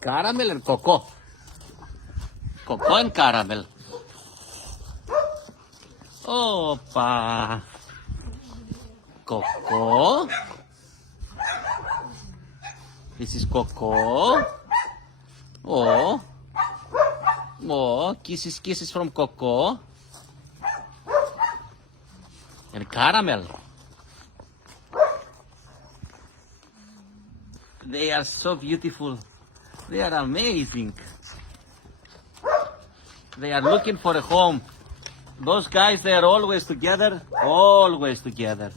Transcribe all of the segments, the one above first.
Caramel and Coco. Coco and Caramel. Opa. Coco. This is Coco. Oh. Oh, kisses from Coco. And Caramel. They are so beautiful. They are amazing. They are looking for a home. Those guys, they are always together. Always together.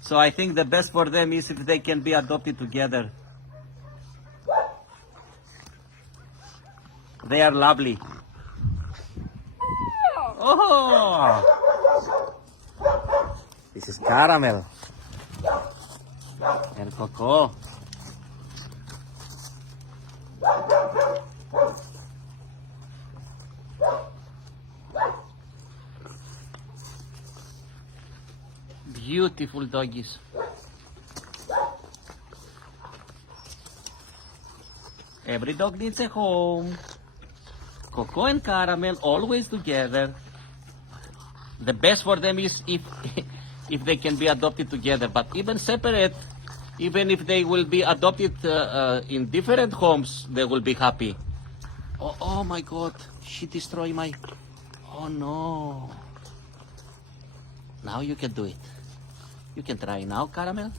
So I think the best for them is if they can be adopted together. They are lovely. Oh! This is Caramel. And Coco. Beautiful doggies. Every dog needs a home. Coco and Caramel always together. The best for them is if they can be adopted together, but even separate, even if they will be adopted in different homes, they will be happy. Oh my God, she destroyed my, oh no. Now you can do it. You can try now, Caramel.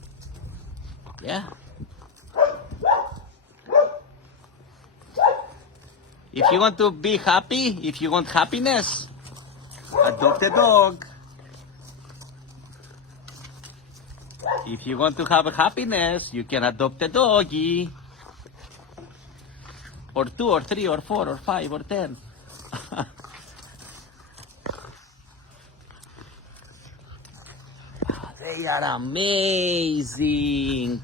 Yeah. If you want to be happy, if you want happiness, adopt a dog. If you want to have happiness, you can adopt a doggy. Or 2 or 3 or 4 or 5 or 10. They are amazing.